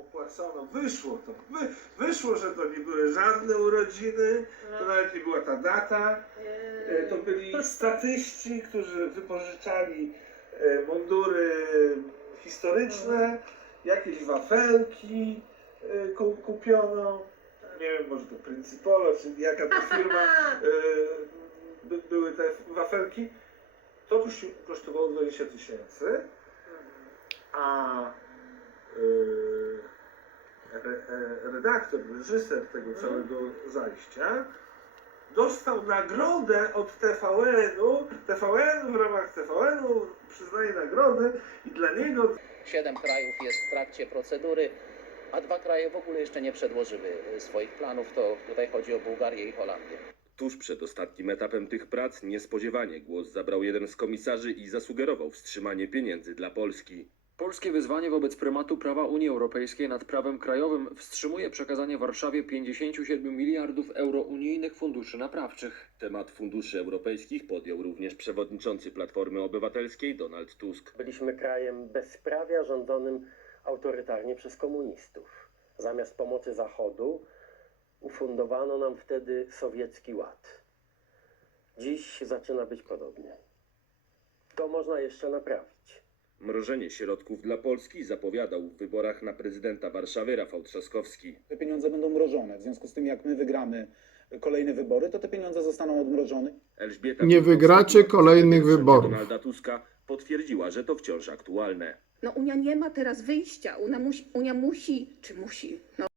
opłacono. Wyszło to. wyszło, że to nie były żadne urodziny, to no. nawet nie była ta data. Yy. To byli statyści, którzy wypożyczali mundury historyczne, jakieś wafelki kupiono. Nie wiem, może to Principolo, czy jaka to firma, były te wafelki. To już kosztowało 20 tysięcy. A redaktor, reżyser tego całego zajścia, dostał nagrodę od TVN-u. TVN w ramach TVN-u przyznaje nagrodę i dla niego... Siedem krajów jest w trakcie procedury, a dwa kraje w ogóle jeszcze nie przedłożyły swoich planów. To tutaj chodzi o Bułgarię i Holandię. Tuż przed ostatnim etapem tych prac niespodziewanie głos zabrał jeden z komisarzy i zasugerował wstrzymanie pieniędzy dla Polski. Polskie wyzwanie wobec prymatu prawa Unii Europejskiej nad prawem krajowym wstrzymuje przekazanie Warszawie 57 miliardów euro unijnych funduszy naprawczych. Temat funduszy europejskich podjął również przewodniczący Platformy Obywatelskiej Donald Tusk. Byliśmy krajem bezprawia rządzonym autorytarnie przez komunistów. Zamiast pomocy Zachodu ufundowano nam wtedy sowiecki ład. Dziś zaczyna być podobnie. To można jeszcze naprawić. Mrożenie środków dla Polski zapowiadał w wyborach na prezydenta Warszawy Rafał Trzaskowski. Te pieniądze będą mrożone. W związku z tym, jak my wygramy kolejne wybory, to te pieniądze zostaną odmrożone. Elżbieta nie Tuchowski wygracie kolejnych wyborów. Donalda Tuska potwierdziła, że to wciąż aktualne. No Unia nie ma teraz wyjścia. Unia musi, Unia musi czy musi. No.